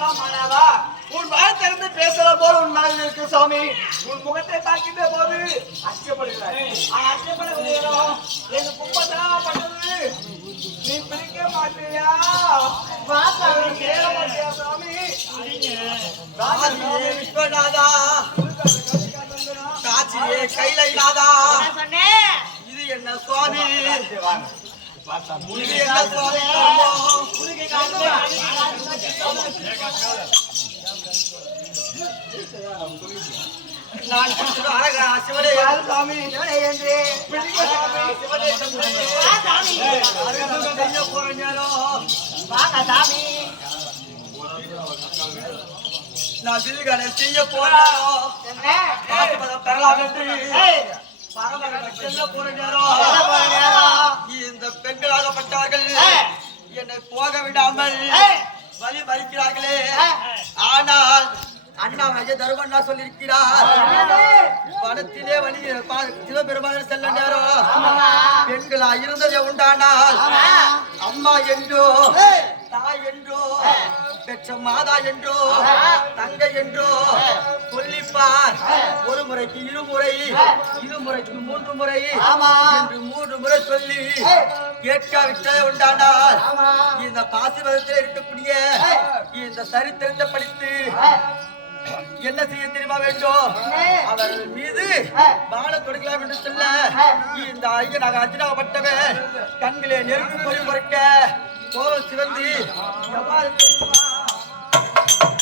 மாணவா உன் வாய் திறந்து பேசுற போல உன் நாள் இருக்கு சாமி. உன் முகத்தை பார்க்கின்ற போது அச்சப்படுகிறாய். அச்சப்படவில்லையோ? எங்க குப்பத்தான் பண்ணது நீ பிரிக்க மாட்டியா? கைலைநாதா சொன்னேன் இது என்ன சுவாமி? இது என்ன சுவாமி? நான் கிருஷ்ண சிவனே சாமி சாமி சிவனே சம்பளே. நான் செய்ய போறோம் பெறலாம் என்று இந்த பெண்களாகப்பட்டவர்கள் என்னை போக விடாமல் வழி மறிக்கிறார்களே. ஆனால் அண்ணா மைய தருமண்ணா சொல்லியிருக்கிறார்? பணத்திலே வழி சிவபெருமான் செல்ல நேரம். பெண்களா இருந்ததே உண்டானால். அம்மா என்றோ. தாய் என்றோ பெற்ற மாதா என்றோ தங்கை என்றோ சொல்லிப்பார் ஒரு முறைக்கு இருமுறை இருமுறைக்கு மூன்று முறை ஆமா. என்று மூன்று முறை சொல்லி. கேட்காவிட்டே உண்டானால். இந்த பாசிபதத்தில் இருக்கக்கூடிய இந்த சரித்திரத்தை படித்து என்ன செய்ய தெரியுமா வேண்டும்? அவர்கள் மீது ஏய். பான கொடுக்கலாம் என்று சொல்ல. இந்த ஐயனாக அர்ஜுனாகப்பட்டவன் கண்களே நெருப்பு பொறி பொறுக்க கோபம் சிவந்தி எவ்வாறு தெரியுமா Thank you.